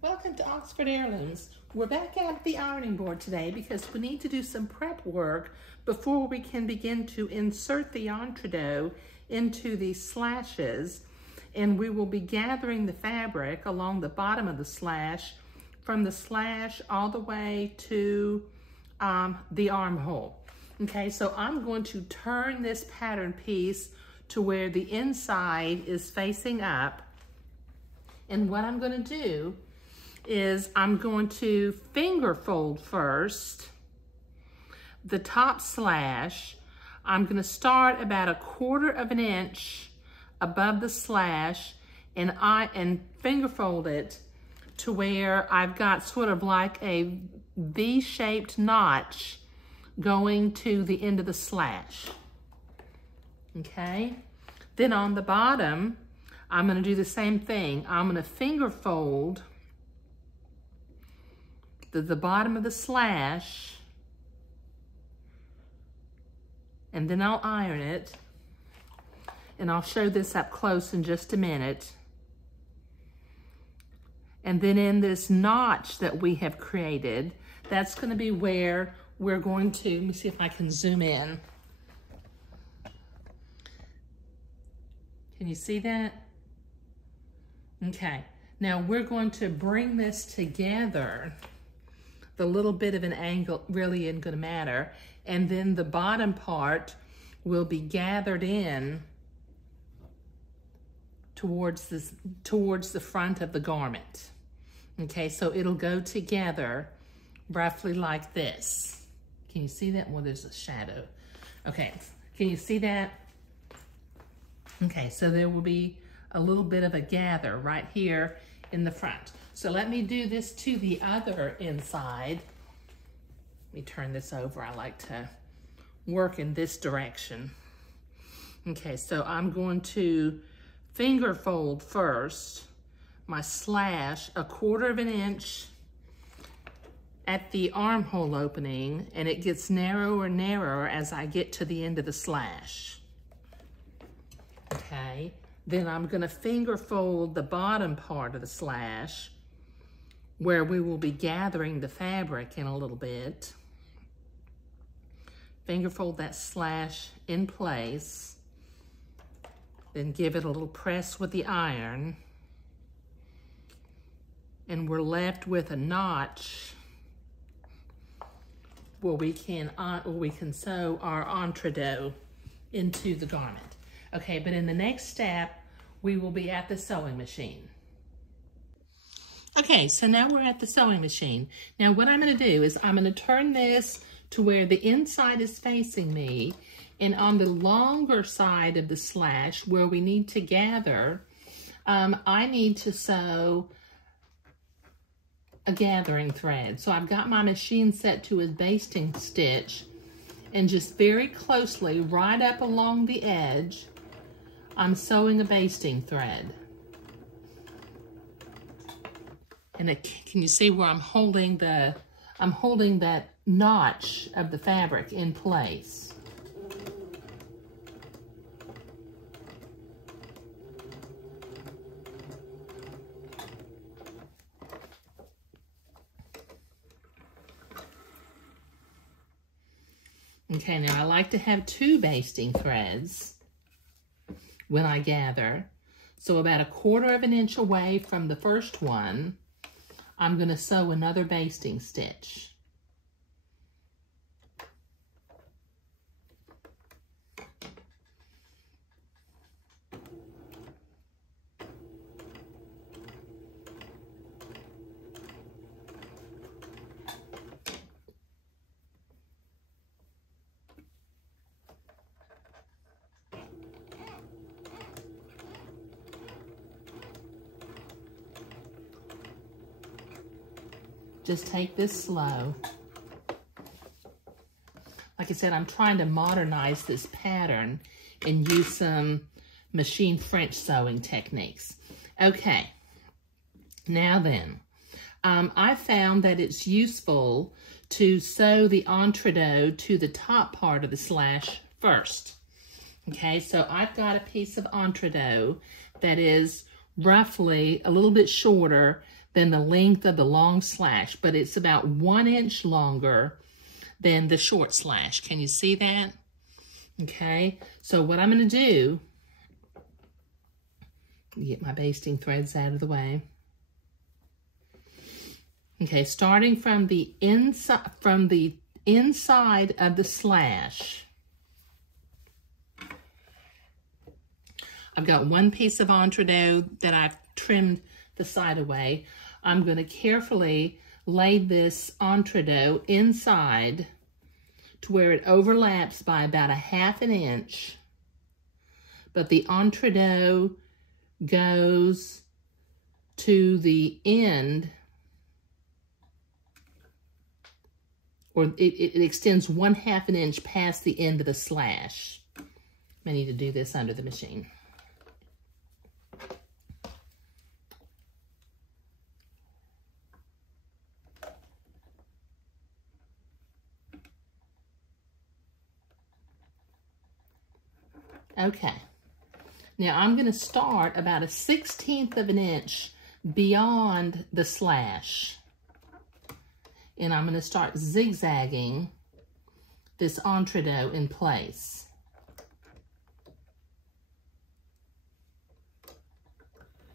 Welcome to Oxford Heirlooms. We're back at the ironing board today because we need to do some prep work before we can begin to insert the entredoe into these slashes, and we will be gathering the fabric along the bottom of the slash from the slash all the way to the armhole. Okay, so I'm going to turn this pattern piece to where the inside is facing up, and what I'm going to do is I'm going to finger fold first the top slash. I'm going to start about 1/4 of an inch above the slash and finger fold it to where I've got sort of like a V-shaped notch going to the end of the slash. Okay, then on the bottom I'm going to do the same thing. I'm going to finger fold the bottom of the slash, and then I'll iron it, and I'll show this up close in just a minute. And then in this notch that we have created, that's going to be where we're going to, let me see if I can zoom in. Can you see that? Okay, now we're going to bring this together. The little bit of an angle really isn't going to matter. And then the bottom part will be gathered in towards the front of the garment. Okay, so it'll go together roughly like this. Can you see that? Well, there's a shadow. Okay, can you see that? Okay, so there will be a little bit of a gather right here in the front. So let me do this to the other inside. Let me turn this over. I like to work in this direction. Okay, so I'm going to finger fold first my slash 1/4 of an inch at the armhole opening, and it gets narrower and narrower as I get to the end of the slash. Okay, then I'm going to finger fold the bottom part of the slash where we will be gathering the fabric in a little bit. Finger fold that slash in place, then give it a little press with the iron, and we're left with a notch where we can sew our entredoe into the garment. Okay, but in the next step, we will be at the sewing machine. Okay, so now we're at the sewing machine. Now what I'm going to do is I'm going to turn this to where the inside is facing me, and on the longer side of the slash where we need to gather, I need to sew a gathering thread. So I've got my machine set to a basting stitch, and just very closely right up along the edge, I'm sewing a basting thread. And can you see where I'm holding that notch of the fabric in place? Okay, now I like to have 2 basting threads when I gather. So about 1/4 of an inch away from the first one, I'm going to sew another basting stitch. Just take this slow. Like I said, I'm trying to modernize this pattern and use some machine French sewing techniques. Okay, now then, I found that it's useful to sew the entredoe to the top part of the slash first. Okay, so I've got a piece of entredoe that is roughly a little bit shorter than the length of the long slash, but it's about 1 inch longer than the short slash. Can you see that? Okay, so what I'm going to do, get my basting threads out of the way. Okay, starting from the inside of the slash, I've got one piece of entredot that I've trimmed the side away. I'm going to carefully lay this entredot inside to where it overlaps by about 1/2 inch, but the entredot goes to the end, or it extends 1/2 inch past the end of the slash. I need to do this under the machine. Okay, now I'm going to start about 1/16 of an inch beyond the slash, and I'm going to start zigzagging this entredot in place.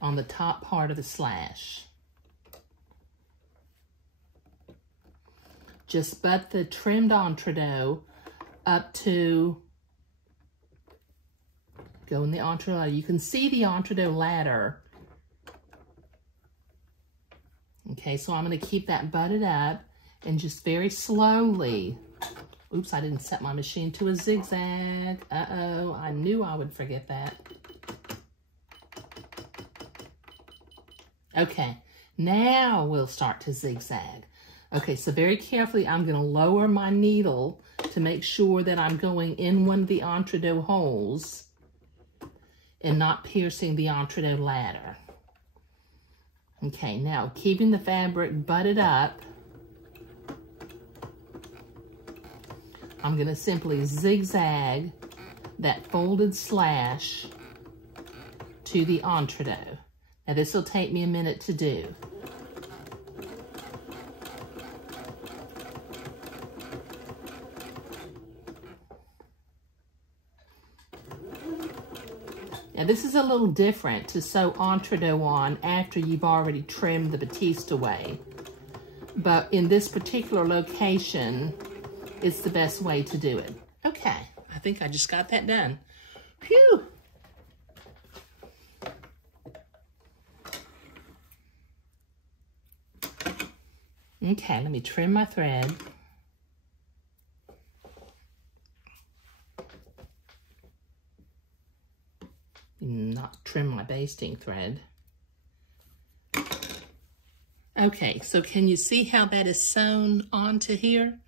On the top part of the slash. Just butt the trimmed entredot up to, go in the entredot ladder. You can see the entredot ladder. Okay, so I'm going to keep that butted up and just very slowly, oops, I didn't set my machine to a zigzag. Uh-oh, I knew I would forget that. Okay, now we'll start to zigzag. Okay, so very carefully, I'm going to lower my needle to make sure that I'm going in one of the entredot holes and not piercing the entredot ladder. Okay, now keeping the fabric butted up, I'm going to simply zigzag that folded slash to the entredot. Now this will take me a minute to do. Now this is a little different to sew entredot on after you've already trimmed the batiste away. But in this particular location, it's the best way to do it. Okay, I think I just got that done. Phew! Okay, let me trim my thread. Not trim my basting thread. Okay, so can you see how that is sewn onto here?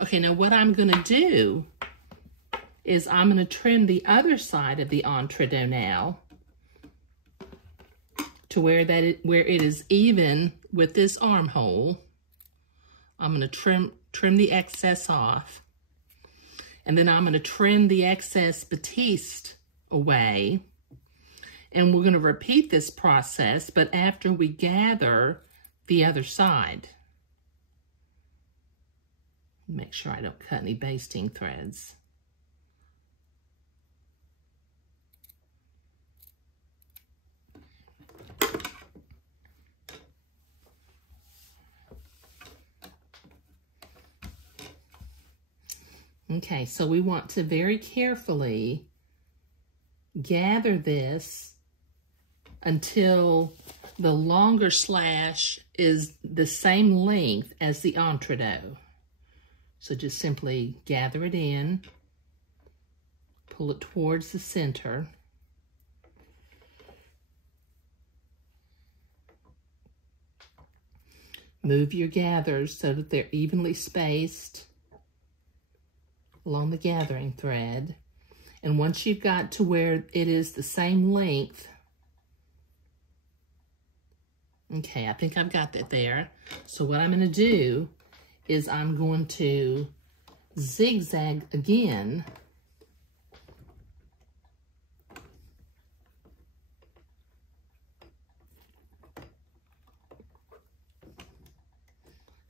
Okay, now what I'm going to do is I'm going to trim the other side of the entredot now to where it is even with this armhole. I'm going to trim the excess off, and then I'm going to trim the excess batiste away. And we're going to repeat this process, but after we gather the other side. Make sure I don't cut any basting threads. Okay, so we want to very carefully gather this until the longer slash is the same length as the entredot. So just simply gather it in, pull it towards the center. Move your gathers so that they're evenly spaced along the gathering thread. And once you've got to where it is the same length, okay, I think I've got that there. So what I'm going to do is I'm going to zigzag again.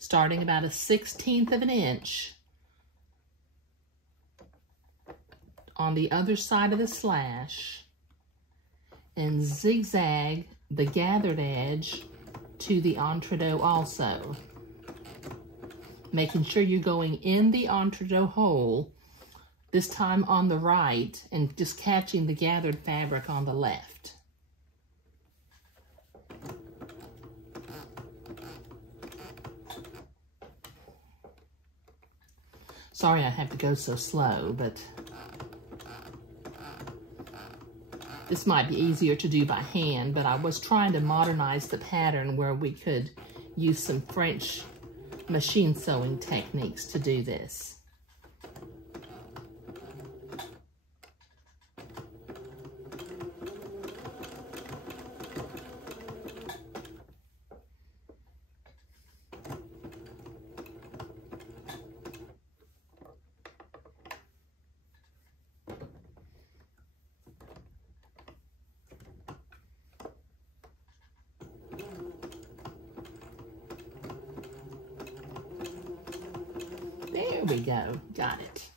starting about 1/16 of an inch on the other side of the slash, and zigzag the gathered edge to the entree also, making sure you're going in the entree hole, this time on the right, and just catching the gathered fabric on the left. Sorry I have to go so slow, but this might be easier to do by hand, but I was trying to modernize the pattern where we could use some French machine sewing techniques to do this. There we go, got it.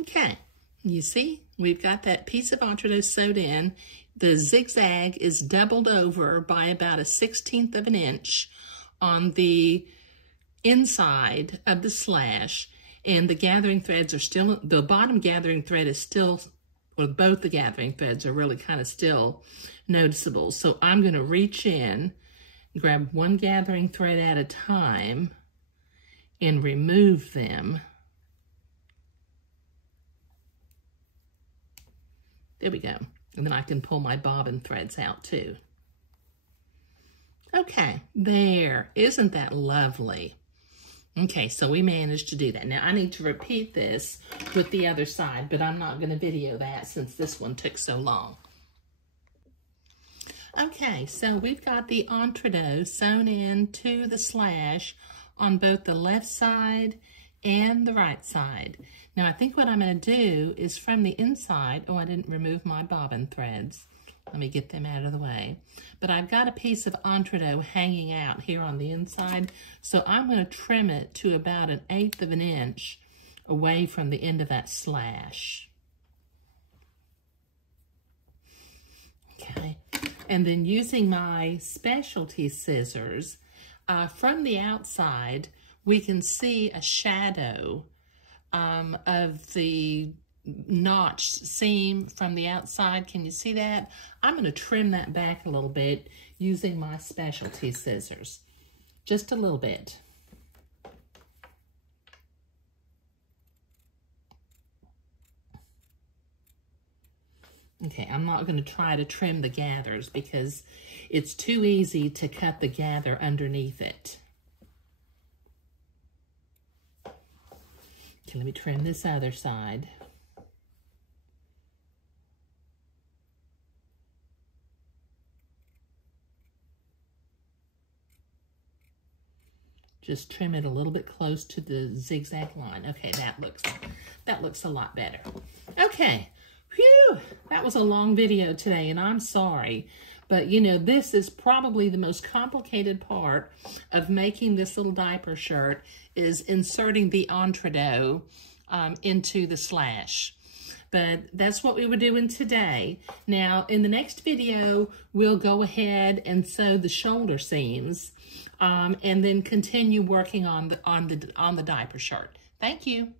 Okay, you see, we've got that piece of entree sewed in. The zigzag is doubled over by about 1/16 of an inch on the inside of the slash, and the gathering threads are still, the bottom gathering thread is still, or both the gathering threads are really kind of still noticeable. So I'm going to reach in, grab one gathering thread at a time, and remove them. There we go. And then I can pull my bobbin threads out too. Okay, there. Isn't that lovely? Okay, so we managed to do that. Now I need to repeat this with the other side, but I'm not going to video that since this one took so long. Okay, so we've got the entree sewn into the slash on both the left side and the right side. Now I think what I'm going to do is from the inside, oh, I didn't remove my bobbin threads. Let me get them out of the way. But I've got a piece of entree hanging out here on the inside, so I'm going to trim it to about 1/8 of an inch away from the end of that slash. Okay, and then using my specialty scissors, from the outside, we can see a shadow of the notch seam from the outside. Can you see that? I'm going to trim that back a little bit using my specialty scissors. Just a little bit. Okay, I'm not going to try to trim the gathers because it's too easy to cut the gather underneath it. Okay, let me trim this other side. Just trim it a little bit close to the zigzag line. Okay, that looks a lot better. Okay, whew, that was a long video today, and I'm sorry. But, you know, this is probably the most complicated part of making this little diaper shirt is inserting the entree into the slash. But that's what we were doing today. Now, in the next video, we'll go ahead and sew the shoulder seams and then continue working on the diaper shirt. Thank you.